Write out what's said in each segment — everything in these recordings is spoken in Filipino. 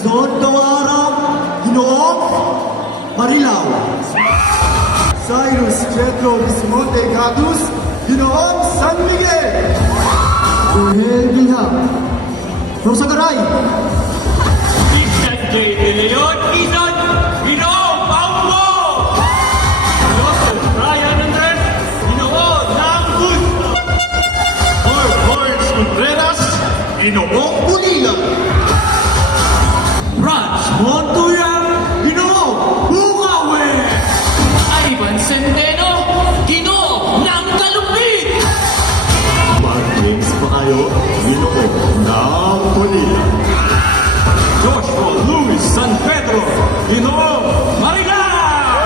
Zon Kawarang, Ginoong Marilao. Cyrus Pedro Bismonte Gatus, Ginoong San Miguel. Jorge Bilham, Rosagaray. Christian J. De Leon, Quezon, Ginoong Paulo. Joseph Brian Andres, Ginoong Nanggun. Jorge Contreras, Ginoong Buligan. Raj Montuyang, Ginoong Bukawe. Ivan Centeno, Ginoong Nanggalupit. Mag-wings pa kayo, Ginoong Napolitan. Joshua Luis San Pedro, Ginoong Marilao.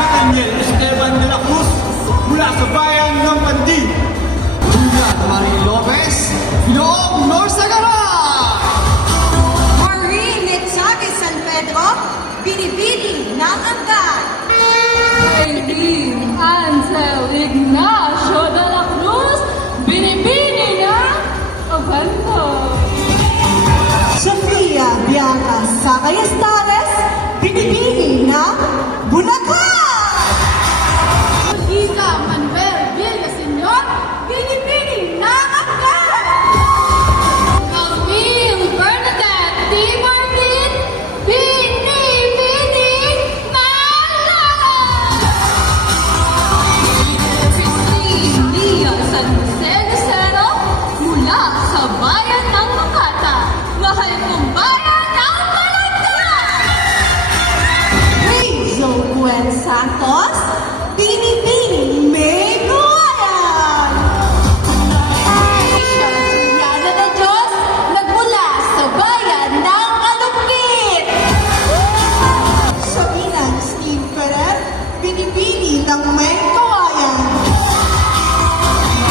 Nathaniel Esteban de la Cruz, mula sa bayan ng Pandi. Julian Marie Lopez, Ginoong Norsagara. Marie Lechague San Pedro, Binibini ng Angkan. Eileen Ansel Ignacio de la Cruz, Binibini ng Avento. Sofia Bianca Sacayestares, Binibini ng Bulacan. Monica Manuel Villaseñor, Binibini ng Angkan. Camille Bernadette Di Martin, Binibini ng Lahat. Christine Lia San Jose Lucero, mula sa bayan ng Makata, mahal kong bayan ng Malagkan. Rachel Gwen Santos, Binibini May Buayan. Aisha Juliana de Diyos, nagmula sa bayan ng Alupit. Sabinan Steve Ferrer, Binibini ng May Kawayan.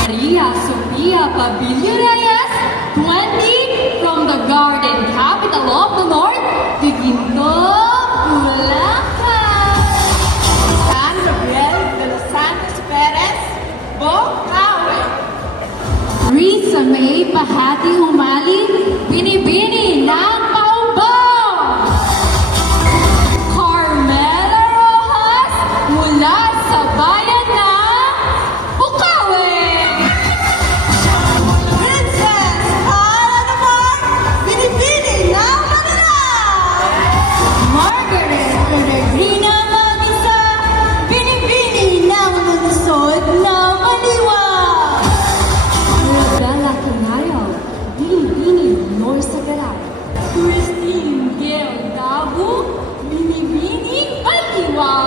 Maria Sofia Pabilio Reyes, 20, from the Garden Capital of the North, Tiginto, Bulacan. San Gabriel de los Santos Perez, Bukawi. Risa May Pahati Humali, Binibini ng Paubong. Carmela Rojas, mula sa bayan ng Bukawi. Princess Hala naman, Binibini ng Manila. Margaret Peregrina Magisa, Binibini ng Lungsod na Maliwa. Rodela Canayo, Binibini Norsagaray. Christine Gail Gabu, Binibini Aliwa.